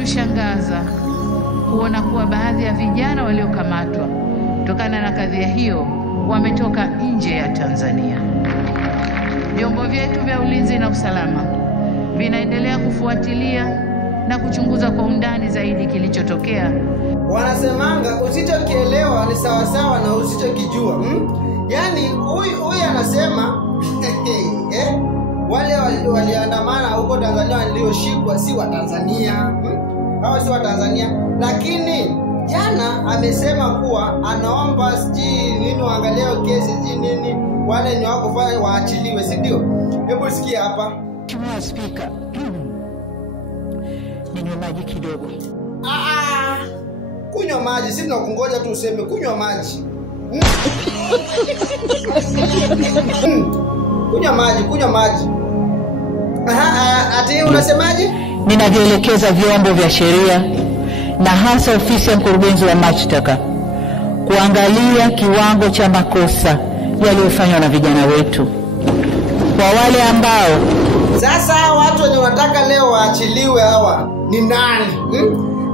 Imetushangaza kuona kuwa baadhi ya vijana waliokamatwa kutokana na kadhia hiyo wametoka nje ya Tanzania. Vyombo vyetu vya ulinzi na usalama vinaendelea kufuatilia na kuchunguza kwa undani zaidi kilichotokea. Wanasemanga usichokielewa ni sawasawa na usichokijua. Yaani huyu anasema wale waliandamana huko Tanzania walioshikwa si wa Tanzania. Hao si wa Tanzania. Lakini jana amesema kuwa anaomba siji nini waangalie kesi siji nini wale ni wako fanya waachiliwe, si ndio? Hebu sikia hapa. Mheshimiwa Spika, ninywe maji kidogo. Kunywa maji, sisi tunakungoja tu useme kunywa maji. Kunywa maji. Ati unasemaje? Ninavyoelekeza vyombo vya sheria na hasa ofisi ya mkurugenzi wa mashtaka kuangalia kiwango cha makosa yaliyofanywa na vijana wetu. Kwa wale ambao sasa watu wenye wanataka leo waachiliwe hawa ni nani?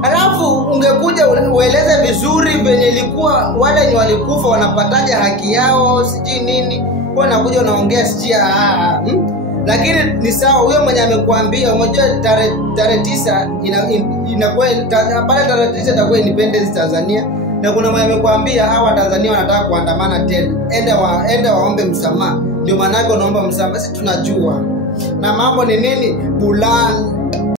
Alafu ungekuja ueleze vizuri venye ilikuwa wale wenye walikufa wanapataje haki yao siji nini. Kwa nakuja unaongea siji lakini ni sawa huyo mwenye amekuambia unajua tarehe 9 inakuwa pale tarehe 9 itakuwa independence Tanzania na kuna mwenye amekuambia hawa Tanzania wanataka kuandamana tena. Enda waombe msamaha. Ndio maana yake unaomba msamaha. Sisi tunajua. Na mambo ni nini? Bulani